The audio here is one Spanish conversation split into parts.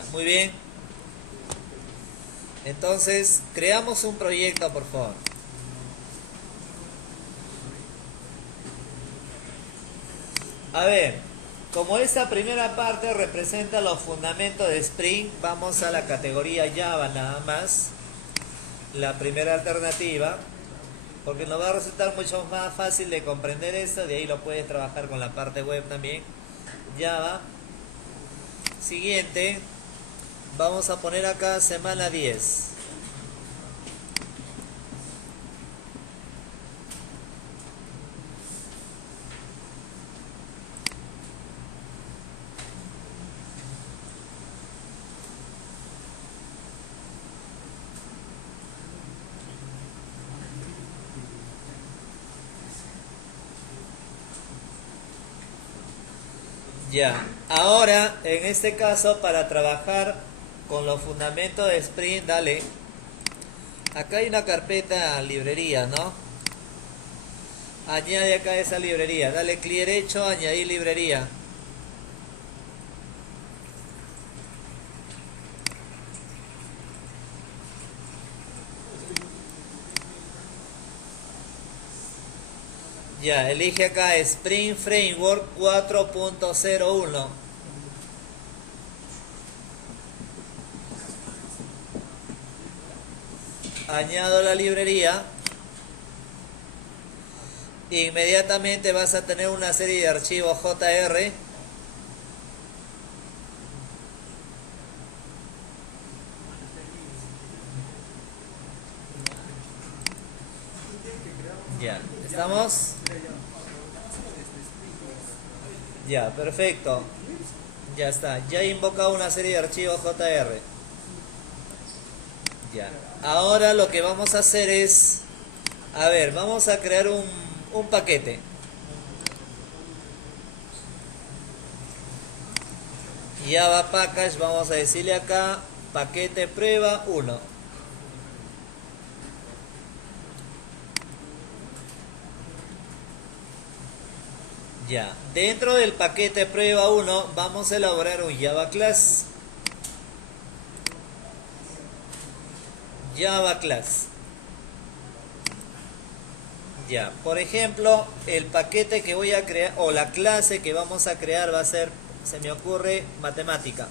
Ya, muy bien. Entonces, creamos un proyecto, por favor. A ver, como esta primera parte representa los fundamentos de Spring, vamos a la categoría Java nada más. La primera alternativa, porque nos va a resultar mucho más fácil de comprender esto, de ahí lo puedes trabajar con la parte web también. Java. Siguiente, vamos a poner acá semana 10. Ya, ahora en este caso para trabajar con los fundamentos de Spring, dale. Acá hay una carpeta librería, ¿no? Añade acá esa librería, dale clic derecho, añadir librería. Ya, elige acá Spring Framework 4.01. Añado la librería. Inmediatamente vas a tener una serie de archivos JR. Ya, ¿estamos? Ya, perfecto. Ya está, ya he invocado una serie de archivos JR. Ya, ahora lo que vamos a hacer es, a ver, vamos a crear un paquete. Java Package, vamos a decirle acá, paquete prueba 1. Ya, dentro del paquete prueba 1 vamos a elaborar un Java Class. Java Class. Ya, por ejemplo, el paquete que voy a crear, o la clase que vamos a crear va a ser, se me ocurre, matemática.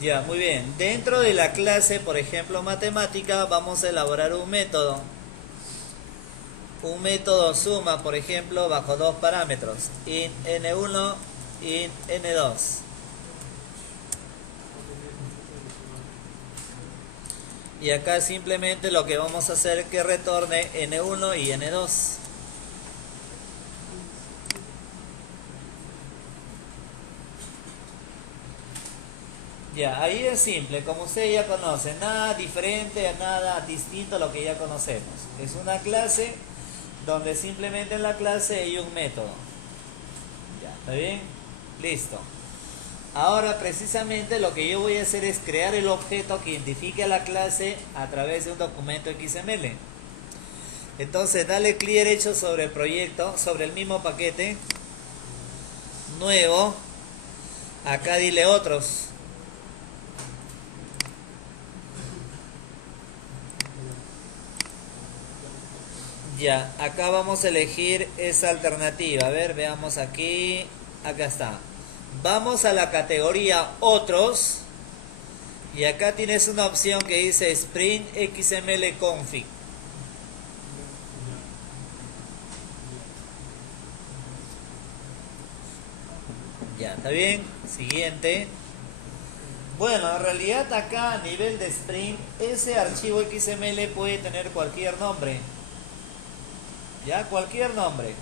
Ya, muy bien. Dentro de la clase, por ejemplo, matemática, vamos a elaborar un método. Un método suma, por ejemplo, bajo dos parámetros, int n1, int n2. Y acá simplemente lo que vamos a hacer es que retorne n1 y n2. Ya, ahí es simple, como ustedes ya conocen, nada diferente, nada distinto a lo que ya conocemos. Es una clase donde simplemente en la clase hay un método. Ya, ¿está bien? Listo. Ahora precisamente lo que yo voy a hacer es crear el objeto que identifique a la clase a través de un documento XML. Entonces dale clic derecho sobre el proyecto, sobre el mismo paquete, nuevo, acá dile otros. Ya, acá vamos a elegir esa alternativa. A ver, veamos aquí. Acá está. Vamos a la categoría otros. Y acá tienes una opción que dice Spring XML Config. Ya, ¿está bien? Siguiente. Bueno, en realidad acá a nivel de Spring, ese archivo XML puede tener cualquier nombre. Ya, cualquier nombre.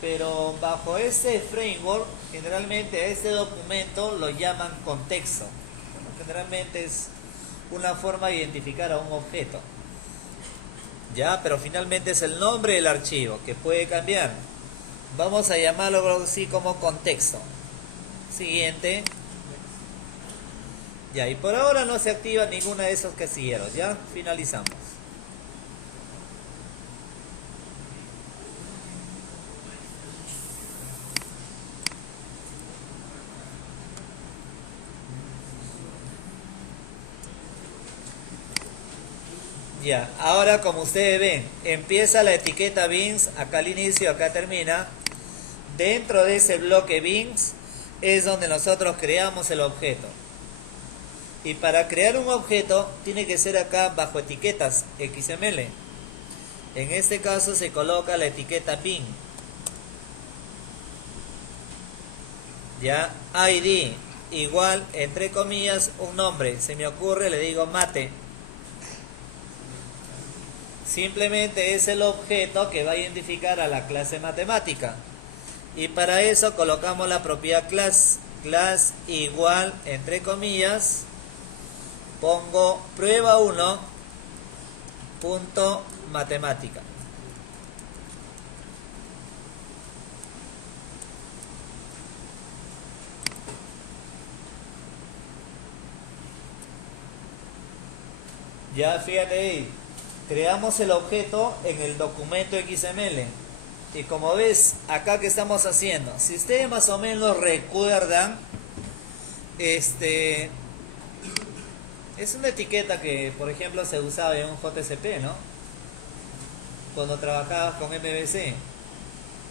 pero bajo este framework, generalmente a este documento lo llaman contexto. Bueno, generalmente es una forma de identificar a un objeto. Ya, pero finalmente es el nombre del archivo, que puede cambiar. Vamos a llamarlo así como contexto. Siguiente. Ya, y por ahora no se activa ninguna de esos casilleros. Ya, finalizamos. Ya, ahora como ustedes ven, empieza la etiqueta beans, acá al inicio, acá termina. Dentro de ese bloque beans es donde nosotros creamos el objeto. Y para crear un objeto tiene que ser acá bajo etiquetas XML. En este caso se coloca la etiqueta bin. Ya, ID igual, entre comillas, un nombre. Se me ocurre, le digo mate. Simplemente es el objeto que va a identificar a la clase matemática. Y para eso colocamos la propiedad class. Class igual, entre comillas, pongo prueba 1 punto matemática. Ya fíjate ahí, creamos el objeto en el documento XML. Y como ves, acá que estamos haciendo, si ustedes más o menos recuerdan, es una etiqueta que, por ejemplo, se usaba en un JSP, ¿no? Cuando trabajabas con MVC.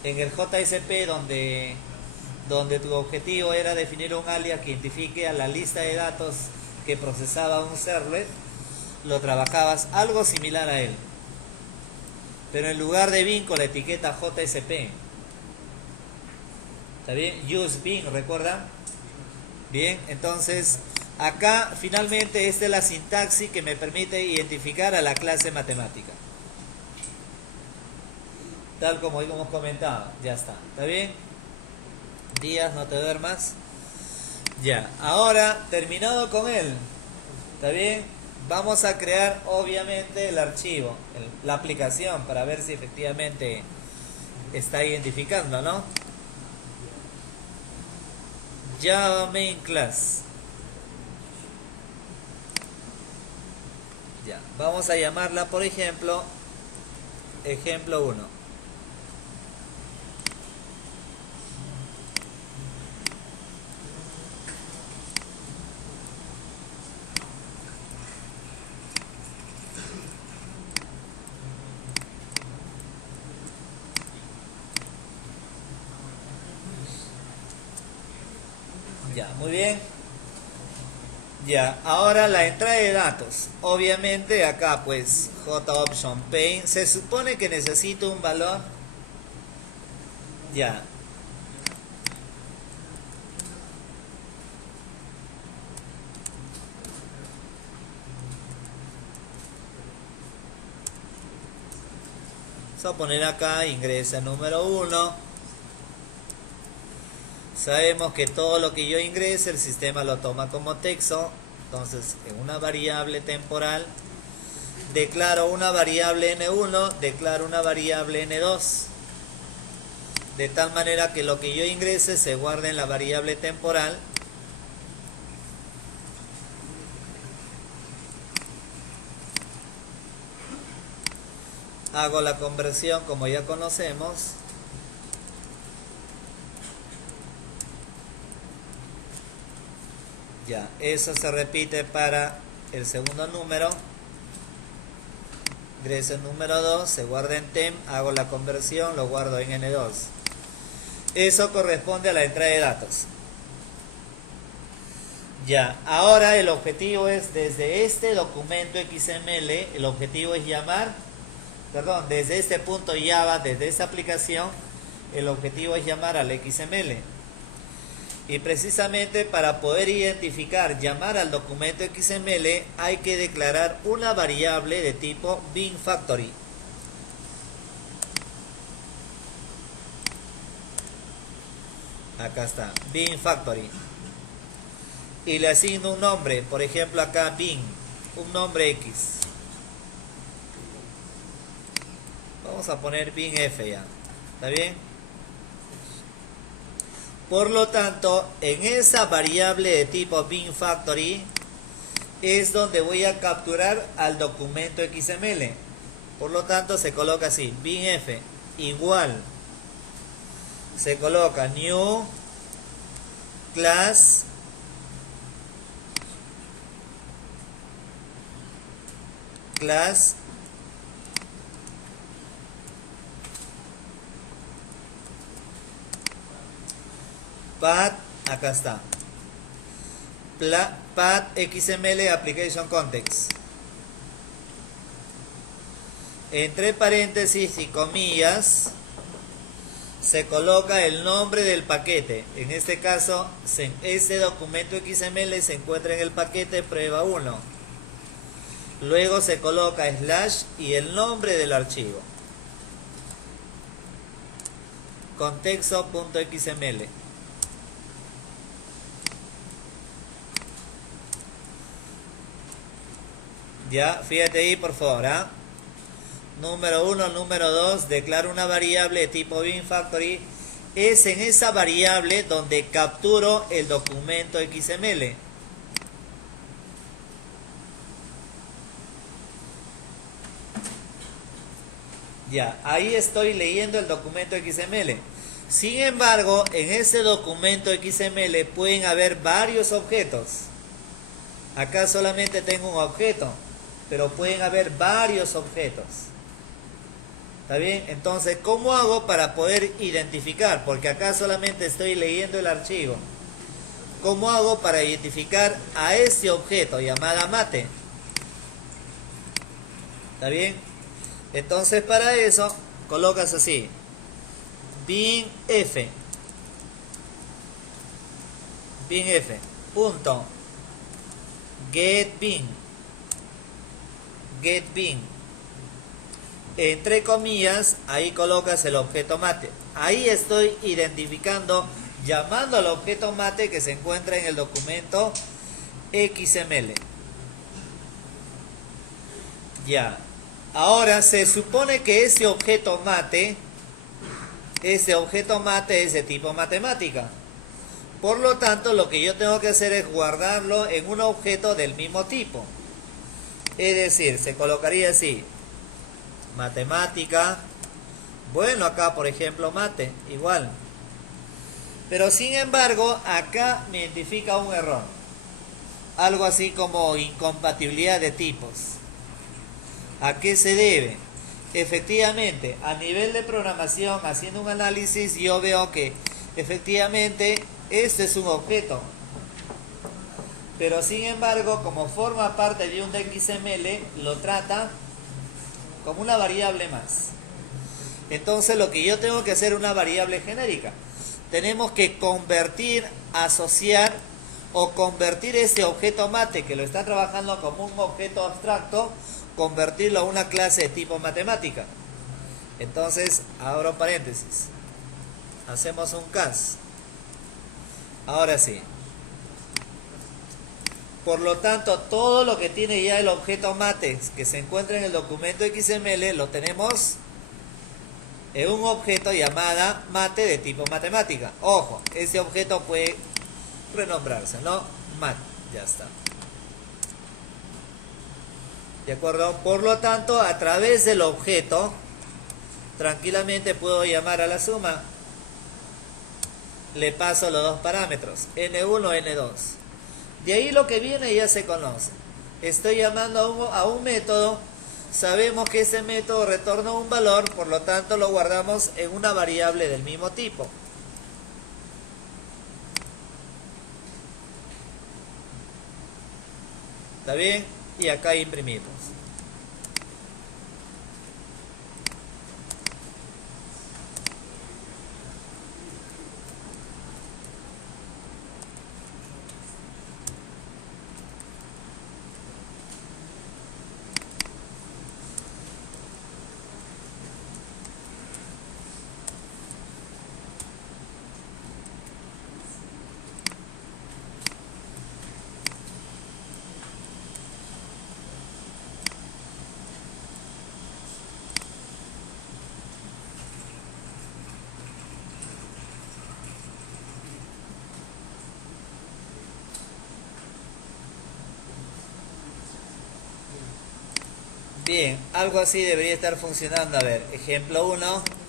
En el JSP donde tu objetivo era definir un alias que identifique a la lista de datos que procesaba un servlet, lo trabajabas algo similar a él. Pero en lugar de bin con la etiqueta JSP. ¿Está bien? Use bin, ¿recuerdan? Bien, entonces acá finalmente esta es la sintaxis que me permite identificar a la clase matemática. Tal como hemos comentado, ya está. ¿Está bien? Díaz, no te duermas. Ya, ahora terminado con él. ¿Está bien? Vamos a crear obviamente el archivo, la aplicación, para ver si efectivamente está identificando, ¿no? Java main class. Ya, vamos a llamarla, por ejemplo, ejemplo 1. Ya, muy bien. Ya, ahora la entrada de datos. Obviamente acá pues JOption Paint. Se supone que necesito un valor. Ya. Vamos a poner acá ingresa número 1. Sabemos que todo lo que yo ingrese el sistema lo toma como texto. Entonces en una variable temporal declaro una variable n1, declaro una variable n2, de tal manera que lo que yo ingrese se guarde en la variable temporal. Hago la conversión como ya conocemos. Ya, eso se repite para el segundo número. Ingreso el número 2, se guarda en tem, hago la conversión, lo guardo en n2. Eso corresponde a la entrada de datos. Ya, ahora el objetivo es desde este documento XML, el objetivo es llamar, desde este punto Java, desde esta aplicación, el objetivo es llamar al XML. Y precisamente para poder identificar, llamar al documento XML, hay que declarar una variable de tipo bin factory. Acá está, bin factory. Y le asigno un nombre, por ejemplo acá bin, un nombre X. Vamos a poner bin F ya. ¿Está bien? Por lo tanto, en esa variable de tipo bin factory es donde voy a capturar al documento XML. Por lo tanto, se coloca así, bin F igual, se coloca new class path, acá está, path XML application context, entre paréntesis y comillas se coloca el nombre del paquete. En este caso, ese documento XML se encuentra en el paquete prueba 1. Luego se coloca slash y el nombre del archivo, contexto.xml. Ya, fíjate ahí por favor, ¿eh? Número 1, número 2, declaro una variable de tipo bin factory. Es en esa variable donde capturo el documento XML. Ya, ahí estoy leyendo el documento XML. Sin embargo, en ese documento XML pueden haber varios objetos. Acá solamente tengo un objeto, pero pueden haber varios objetos. ¿Está bien? Entonces, ¿cómo hago para poder identificar? Porque acá solamente estoy leyendo el archivo. ¿Cómo hago para identificar a ese objeto llamada mate? ¿Está bien? Entonces, para eso, colocas así. Bin F. Bin F. Punto. Get bin. Entre comillas, ahí colocas el objeto mate. Ahí estoy identificando, llamando al objeto mate que se encuentra en el documento XML. Ya. Ahora se supone que ese objeto mate es de tipo matemática. Por lo tanto, lo que yo tengo que hacer es guardarlo en un objeto del mismo tipo. Es decir, se colocaría así. Matemática. Bueno, acá por ejemplo mate, igual. Pero sin embargo, acá me identifica un error. Algo así como incompatibilidad de tipos. ¿A qué se debe? Efectivamente, a nivel de programación, haciendo un análisis, yo veo que efectivamente este es un objeto. Pero sin embargo, como forma parte de un XML, lo trata como una variable más. Entonces lo que yo tengo que hacer es una variable genérica. Tenemos que convertir, asociar o convertir ese objeto mate que lo está trabajando como un objeto abstracto, convertirlo a una clase de tipo matemática. Entonces, abro paréntesis. Hacemos un cast. Ahora sí. Por lo tanto, todo lo que tiene ya el objeto mate que se encuentra en el documento XML lo tenemos en un objeto llamada mate de tipo matemática. Ojo, ese objeto puede renombrarse, ¿no? Mate, ya está. ¿De acuerdo? Por lo tanto, a través del objeto, tranquilamente puedo llamar a la suma. Le paso los dos parámetros, N1, N2. De ahí lo que viene ya se conoce. Estoy llamando a un método. Sabemos que ese método retorna un valor, por lo tanto lo guardamos en una variable del mismo tipo. ¿Está bien? Y acá imprimimos. Bien, algo así debería estar funcionando. A ver, ejemplo 1.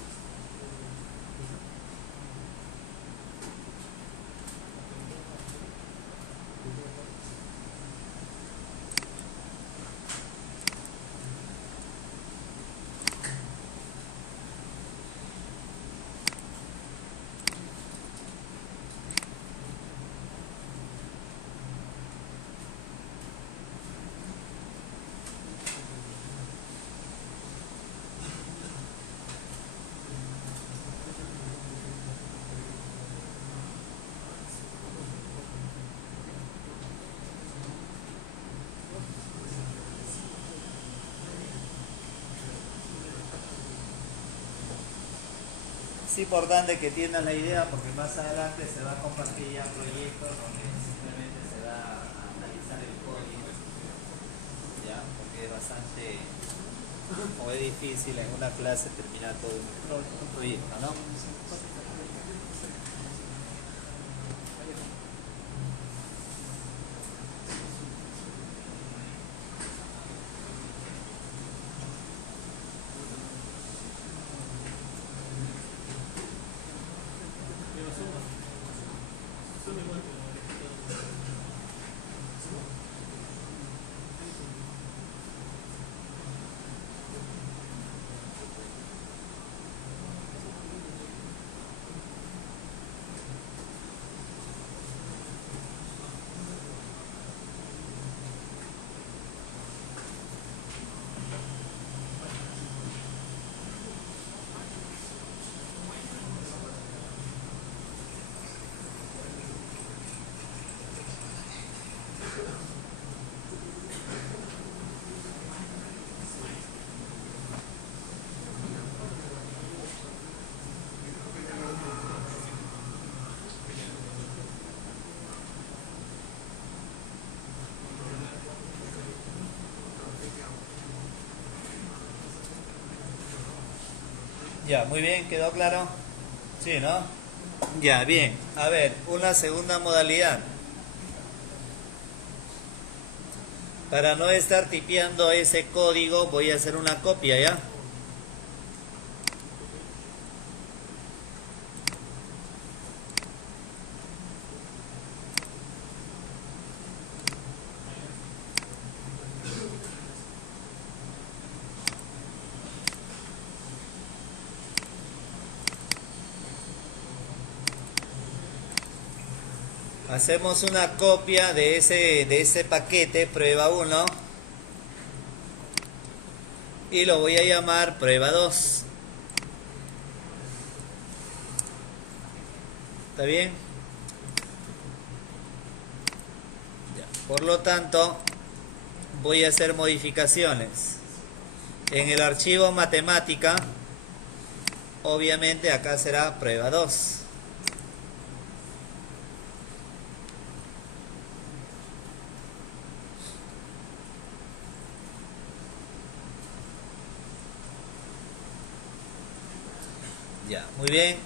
Es importante que entiendan la idea porque más adelante se va a compartir ya proyectos donde simplemente se va a analizar el código, ya, porque es bastante, o es difícil en una clase terminar todo un proyecto, ¿no? Ya, muy bien, ¿quedó claro? Sí, ¿no? Ya, bien. A ver, una segunda modalidad. Para no estar tipeando ese código, voy a hacer una copia, ¿ya? Hacemos una copia de ese paquete, prueba 1, y lo voy a llamar prueba 2. ¿Está bien? Ya. Por lo tanto, voy a hacer modificaciones. En el archivo matemática, obviamente acá será prueba 2. Ya, muy bien.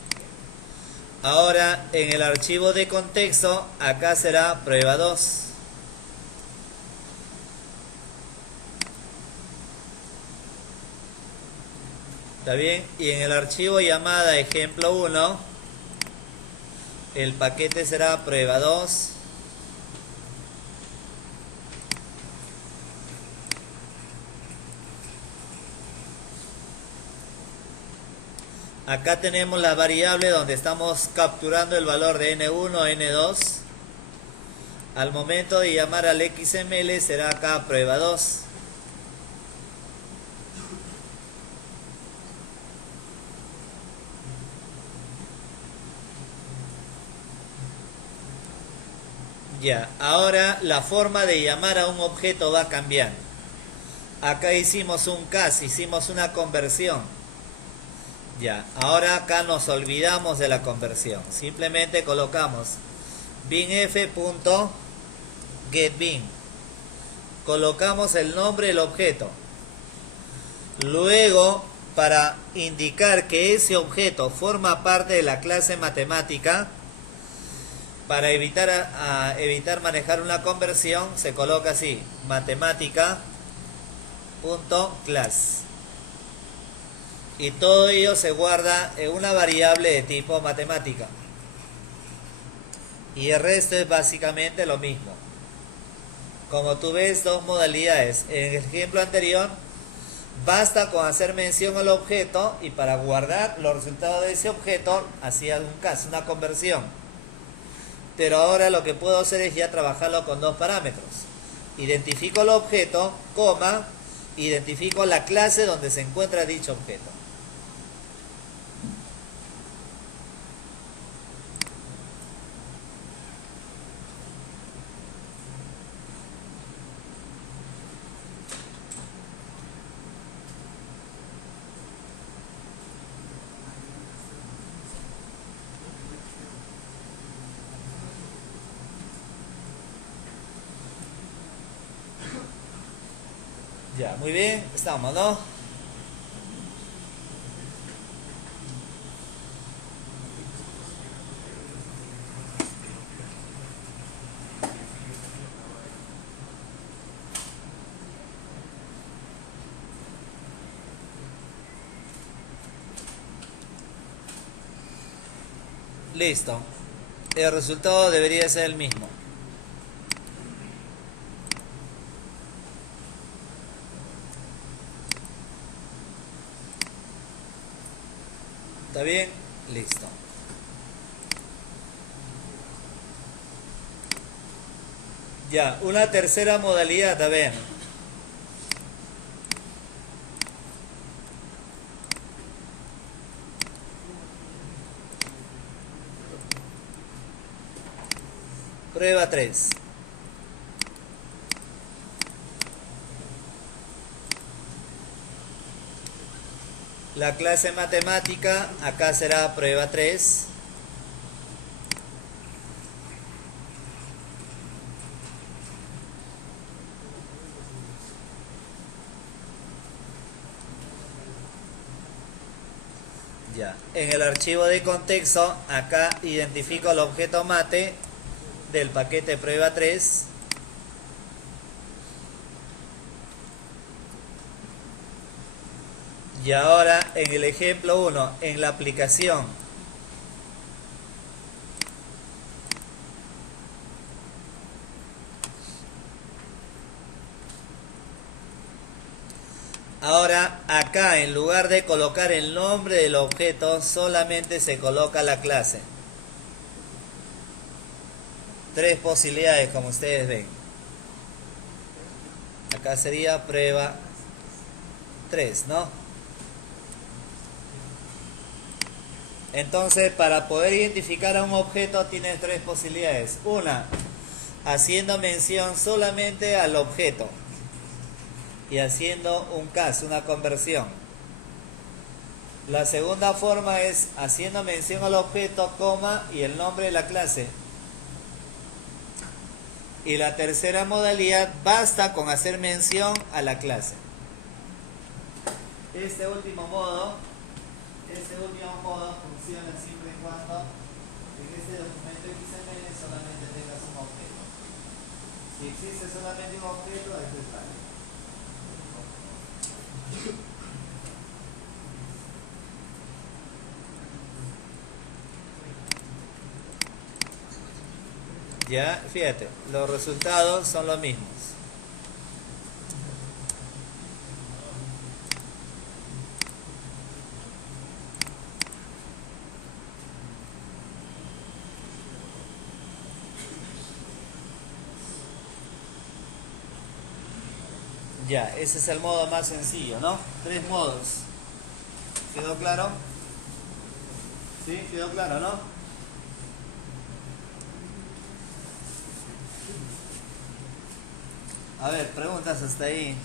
Ahora en el archivo de contexto, acá será prueba 2. ¿Está bien? Y en el archivo llamada ejemplo 1, el paquete será prueba 2. Acá tenemos la variable donde estamos capturando el valor de N1, N2. Al momento de llamar al XML será acá prueba 2. Ya, ahora la forma de llamar a un objeto va a cambiar. Acá hicimos un cast, hicimos una conversión. Ya, ahora acá nos olvidamos de la conversión. Simplemente colocamos binf.getBin. Colocamos el nombre del objeto. Luego, para indicar que ese objeto forma parte de la clase matemática, para evitar manejar una conversión, se coloca así, matemática punto class. Y todo ello se guarda en una variable de tipo matemática. Y el resto es básicamente lo mismo. Como tú ves, dos modalidades. En el ejemplo anterior, basta con hacer mención al objeto y para guardar los resultados de ese objeto hacía un caso, una conversión. Pero ahora lo que puedo hacer es ya trabajarlo con dos parámetros. Identifico el objeto, coma, identifico la clase donde se encuentra dicho objeto. Ya, muy bien, estamos, ¿no? Listo. El resultado debería ser el mismo. ¿Está bien? Listo. Ya, una tercera modalidad, a ver. Prueba 3. La clase matemática, acá será prueba 3. Ya, en el archivo de contexto, acá identifico el objeto mate del paquete prueba 3. Y ahora en el ejemplo 1, en la aplicación, ahora acá en lugar de colocar el nombre del objeto, solamente se coloca la clase. Tres posibilidades como ustedes ven. Acá sería prueba 3, ¿no? Entonces, para poder identificar a un objeto tienes tres posibilidades. Una, haciendo mención solamente al objeto y haciendo un caso, una conversión. La segunda forma es haciendo mención al objeto, coma, y el nombre de la clase. Y la tercera modalidad, basta con hacer mención a la clase. Este último modo funciona siempre y cuando en este documento XML solamente tengas un objeto. Si existe solamente un objeto, esto es válido. Ya, fíjate, los resultados son los mismos. Ya, ese es el modo más sencillo, ¿no? Tres modos. ¿Quedó claro? ¿Sí? ¿Quedó claro, no? A ver, preguntas hasta ahí.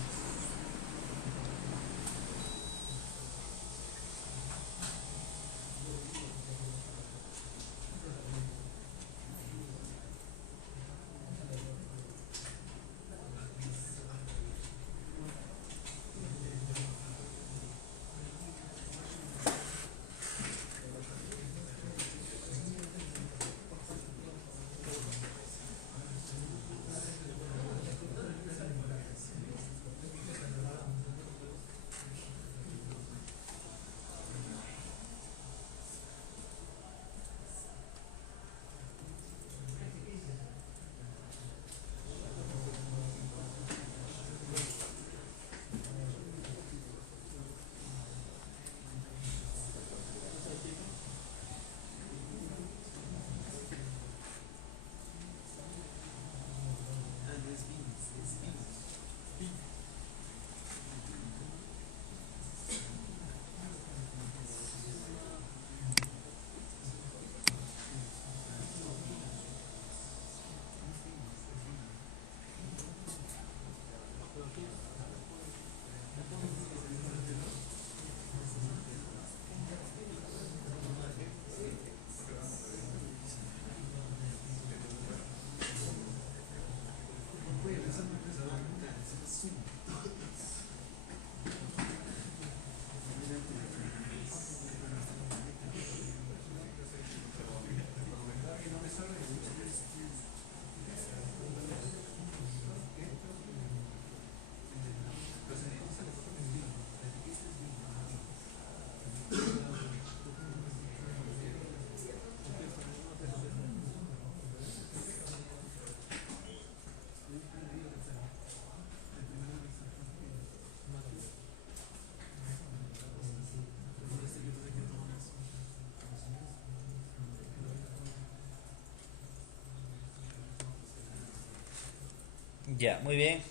Ya, muy bien.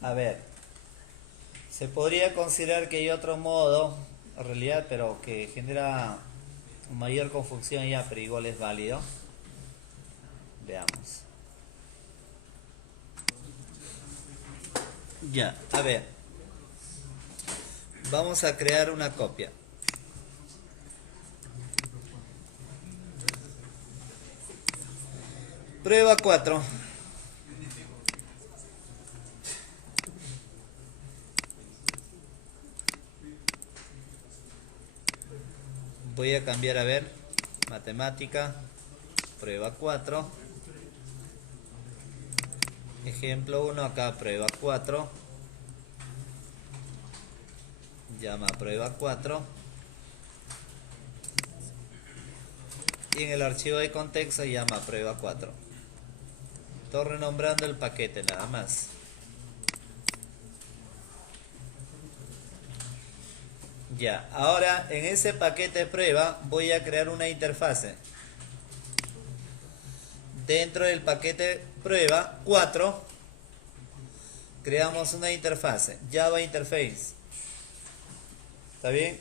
A ver, se podría considerar que hay otro modo, en realidad, pero que genera mayor confusión ya, pero igual es válido. Veamos. Ya, a ver. Vamos a crear una copia. Prueba 4. Voy a cambiar, a ver, matemática, prueba 4. Ejemplo 1, acá prueba 4. Llama prueba 4. Y en el archivo de contexto llama prueba 4. Estoy renombrando el paquete nada más. Ya, ahora en ese paquete prueba voy a crear una interfase. Dentro del paquete prueba 4 creamos una interfase, Java Interface. ¿Está bien?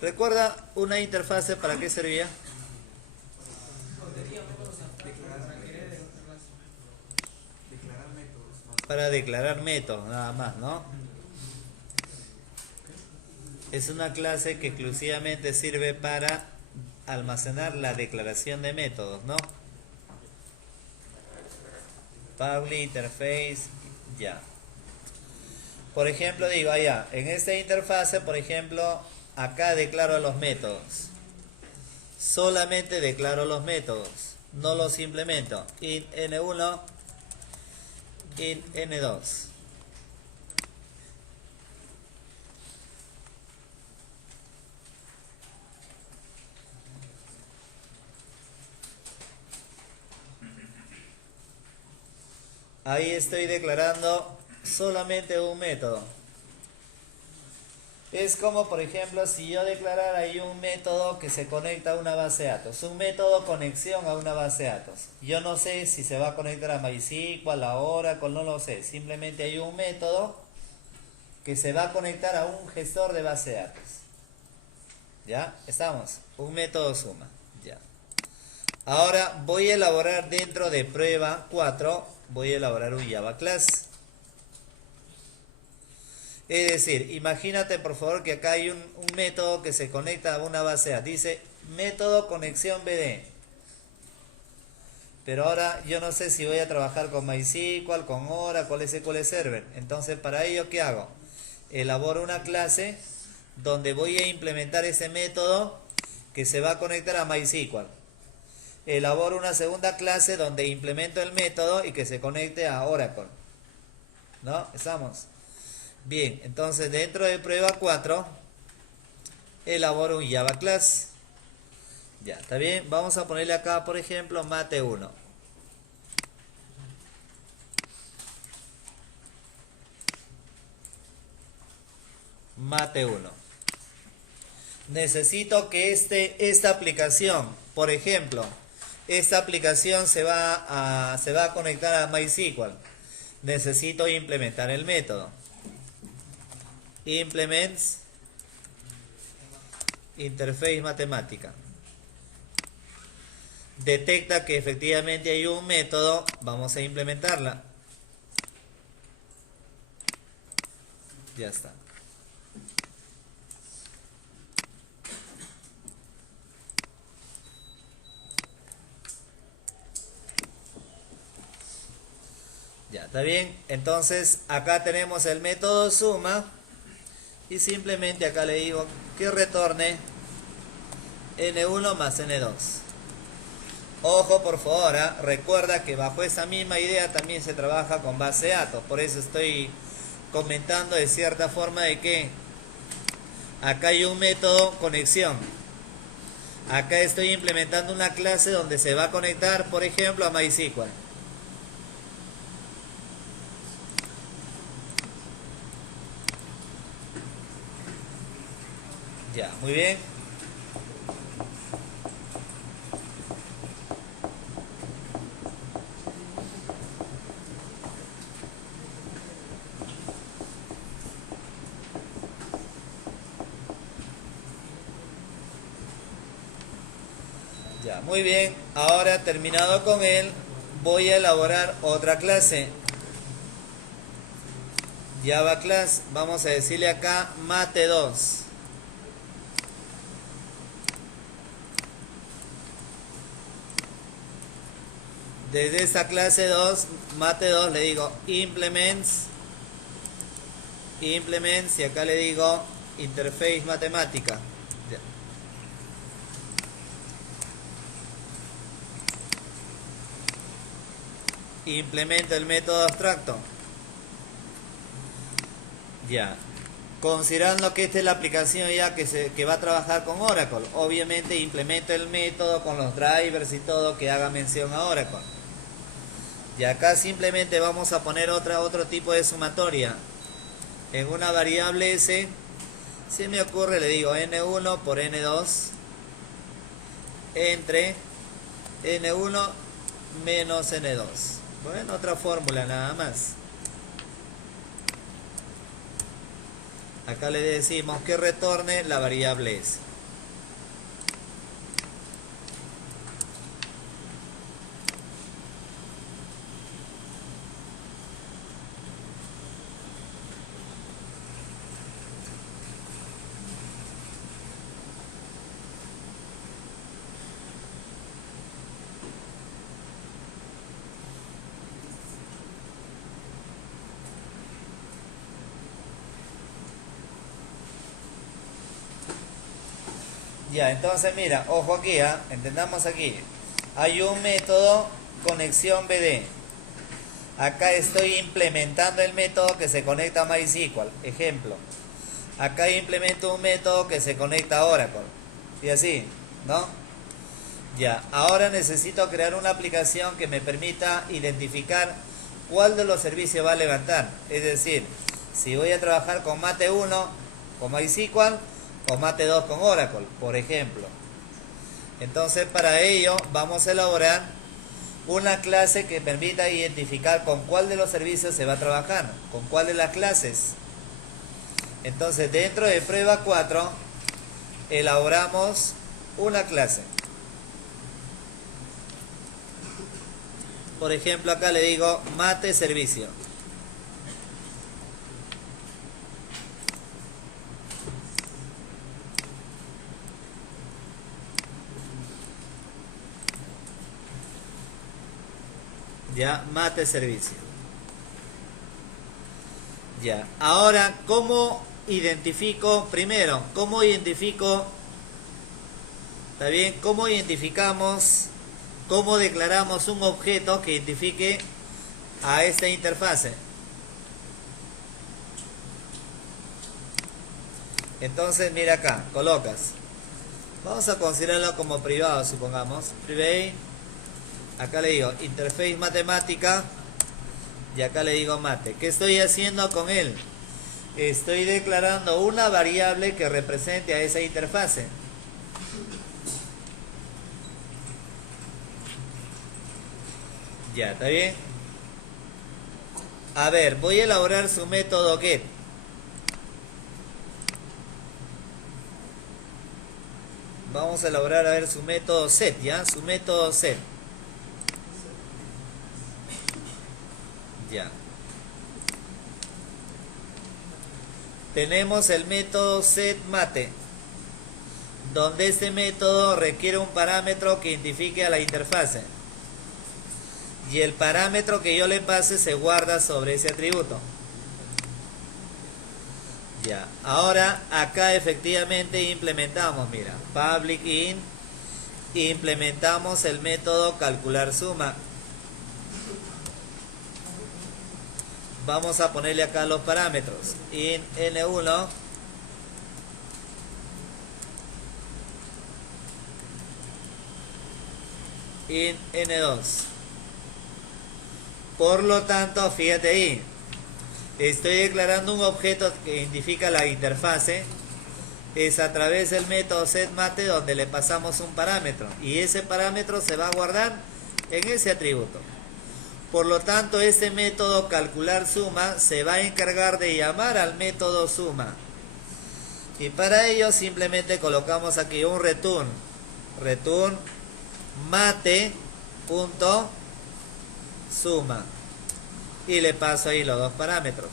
¿Recuerda una interfase para qué servía? Para declarar métodos, nada más, ¿no? Es una clase que exclusivamente sirve para almacenar la declaración de métodos, ¿no? Public interface, ya. Por ejemplo, digo, allá, en esta interfase, por ejemplo, acá declaro los métodos. Solamente declaro los métodos, no los implemento. Int n1, int n2. Ahí estoy declarando solamente un método. Es como, por ejemplo, si yo declarara ahí un método que se conecta a una base de datos. Un método conexión a una base de datos. Yo no sé si se va a conectar a MySQL, a Oracle, no lo sé. Simplemente hay un método que se va a conectar a un gestor de base de datos. ¿Ya? ¿Estamos? Un método suma. Ya. Ahora voy a elaborar dentro de prueba 4, voy a elaborar un Java Class. Es decir, imagínate por favor que acá hay un método que se conecta a una base de datos. Dice método conexión BD. Pero ahora yo no sé si voy a trabajar con MySQL, con Oracle, SQL Server. Entonces para ello, ¿qué hago? Elaboro una clase donde voy a implementar ese método que se va a conectar a MySQL. Elaboro una segunda clase donde implemento el método y que se conecte a Oracle. ¿No? ¿Estamos? Bien, entonces dentro de prueba 4 elaboro un Java Class. Ya, ¿está bien? Vamos a ponerle acá, por ejemplo, mate 1. Mate 1. Necesito que esta aplicación, por ejemplo, esta aplicación se va a conectar a MySQL. Necesito implementar el método. Implements interface matemática. Detecta que efectivamente hay un método, vamos a implementarla. Ya está. Ya, ¿está bien? Entonces acá tenemos el método suma y simplemente acá le digo que retorne n1 más n2. Ojo por favor, recuerda que bajo esa misma idea también se trabaja con base de datos. Por eso estoy comentando de cierta forma de que acá hay un método conexión. Acá estoy implementando una clase donde se va a conectar, por ejemplo, a MySQL. Ya, muy bien. Ya, muy bien. Ahora terminado con él, voy a elaborar otra clase. Java class, vamos a decirle acá mate 2. Desde esta clase 2, mate 2, le digo implements, y acá le digo interface matemática. Ya. Implemento el método abstracto. Ya. Considerando que esta es la aplicación ya que va a trabajar con Oracle, obviamente implemento el método con los drivers y todo que haga mención a Oracle. Y acá simplemente vamos a poner otro tipo de sumatoria. En una variable S, si me ocurre, le digo N1 por N2 entre N1 menos N2. Bueno, otra fórmula nada más. Acá le decimos que retorne la variable S. Ya, entonces mira, ojo aquí, entendamos aquí. Hay un método conexión BD. Acá estoy implementando el método que se conecta a MySQL. Ejemplo. Acá implemento un método que se conecta a Oracle. Y así, ¿no? Ya, ahora necesito crear una aplicación que me permita identificar cuál de los servicios va a levantar. Es decir, si voy a trabajar con Mate 1, con MySQL, o Mate 2 con Oracle, por ejemplo. Entonces, para ello vamos a elaborar una clase que permita identificar con cuál de los servicios se va a trabajar, con cuál de las clases. Entonces, dentro de prueba 4 elaboramos una clase. Por ejemplo, acá le digo Mate servicio. Ya, Mate servicio. Ya, ahora, ¿cómo identifico? Primero, ¿cómo identifico? ¿Está bien? ¿Cómo identificamos? ¿Cómo declaramos un objeto que identifique a esta interfase? Entonces, mira acá, colocas. Vamos a considerarlo como privado, supongamos. Private. Acá le digo interface matemática y acá le digo mate. ¿Qué estoy haciendo con él? Estoy declarando una variable que represente a esa interfase. Ya, ¿está bien? A ver, voy a elaborar su método get. Vamos a elaborar, a ver, su método set, ¿ya? Su método set. Ya. Tenemos el método setMate, donde este método requiere un parámetro que identifique a la interfase. Y el parámetro que yo le pase se guarda sobre ese atributo. Ya. Ahora acá efectivamente implementamos, mira, public int, implementamos el método calcular suma. Vamos a ponerle acá los parámetros. Int n1 int n2. Por lo tanto, fíjate ahí, estoy declarando un objeto que identifica la interfase. Es a través del método setMate donde le pasamos un parámetro y ese parámetro se va a guardar en ese atributo. Por lo tanto, este método calcular suma se va a encargar de llamar al método suma. Y para ello simplemente colocamos aquí un return mate.suma y le paso ahí los dos parámetros.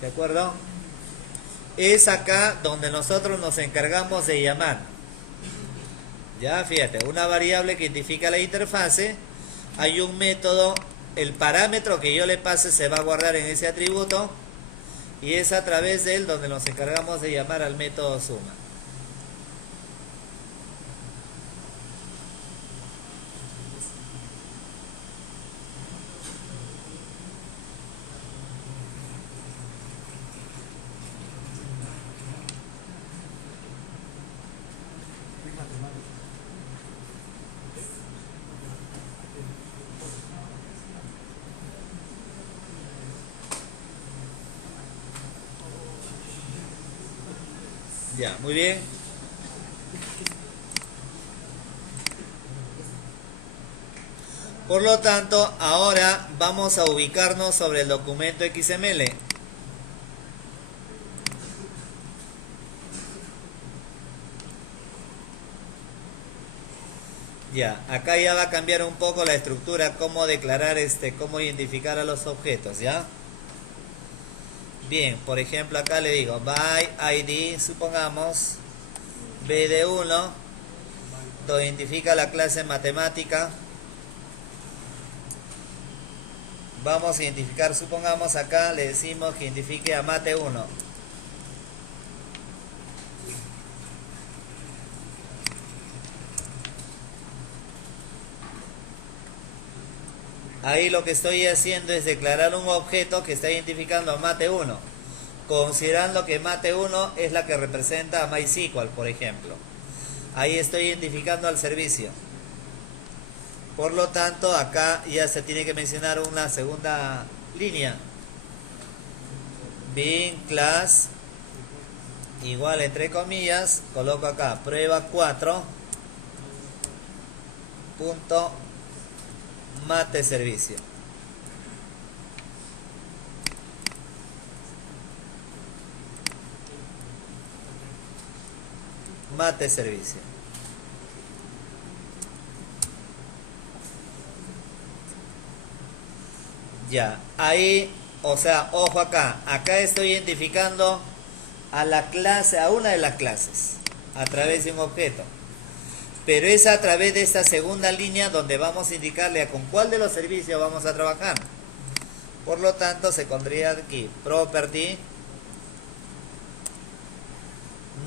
¿De acuerdo? Es acá donde nosotros nos encargamos de llamar. Ya, fíjate, una variable que identifica la interfase, hay un método, el parámetro que yo le pase se va a guardar en ese atributo y es a través de él donde nos encargamos de llamar al método suma. Ya, muy bien. Por lo tanto, ahora vamos a ubicarnos sobre el documento XML. Ya, acá ya va a cambiar un poco la estructura, cómo declarar cómo identificar a los objetos, ¿ya? Bien, por ejemplo acá le digo by ID, supongamos BD1, donde identifica la clase matemática. Vamos a identificar, supongamos acá le decimos que identifique a mate1. Ahí lo que estoy haciendo es declarar un objeto que está identificando a mate1, considerando que mate1 es la que representa a MySQL, por ejemplo. Ahí estoy identificando al servicio. Por lo tanto, acá ya se tiene que mencionar una segunda línea. Bin class igual, entre comillas, coloco acá prueba 4 punto mate servicio. Mate servicio. Ya, ahí, o sea, ojo acá. Acá estoy identificando a la clase, a una de las clases, a través de un objeto. Pero es a través de esta segunda línea donde vamos a indicarle a con cuál de los servicios vamos a trabajar. Por lo tanto, se pondría aquí property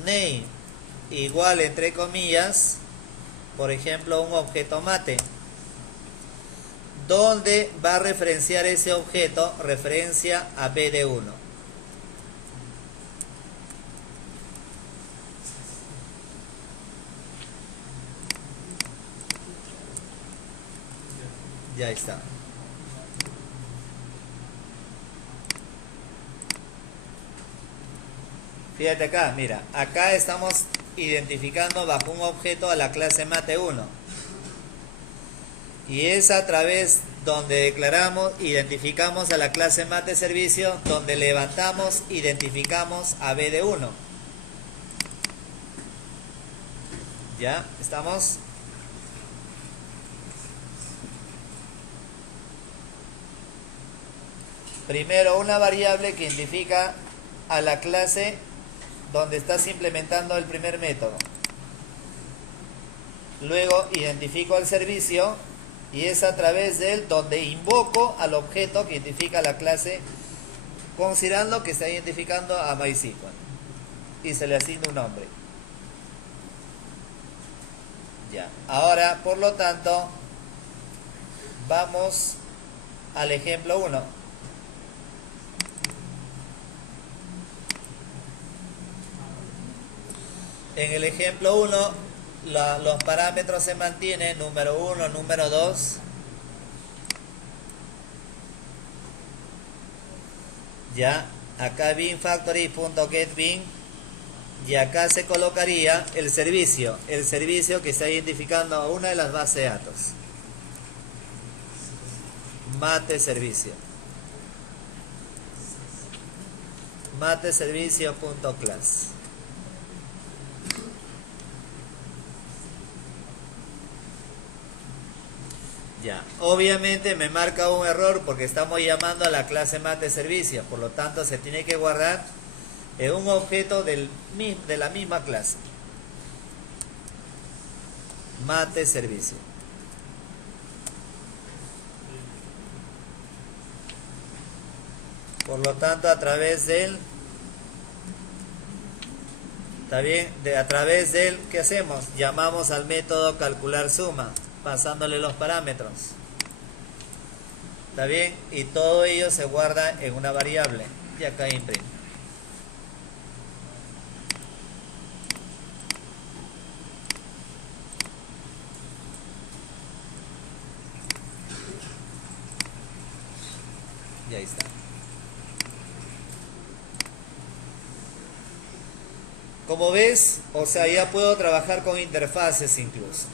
name igual, entre comillas, por ejemplo, un objeto mate, donde va a referenciar ese objeto, referencia a BD1. Ya está. Fíjate acá, mira, acá estamos identificando bajo un objeto a la clase mate1. Y es a través donde declaramos, identificamos a la clase mate servicio, donde levantamos, identificamos a BD1. ¿Ya? ¿Estamos? Primero una variable que identifica a la clase donde estás implementando el primer método. Luego identifico el servicio y es a través de él donde invoco al objeto que identifica la clase, considerando que está identificando a MySQL y se le asigna un nombre. Ya. Ahora, por lo tanto, vamos al ejemplo 1. En el ejemplo 1, los parámetros se mantienen, número 1, número 2. Ya, acá bin factory.getBin y acá se colocaría el servicio que está identificando a una de las bases de datos. Mate servicio. Mate servicio.class. Ya, obviamente me marca un error porque estamos llamando a la clase mate servicio, por lo tanto se tiene que guardar en un objeto de la misma clase. Mate servicio. Por lo tanto, a través del, ¿está bien? A través del, ¿qué hacemos? Llamamos al método calcular suma, pasándole los parámetros. ¿Está bien? Y todo ello se guarda en una variable. Y acá imprime. Y ahí está. Como ves, o sea, ya puedo trabajar con interfaces incluso.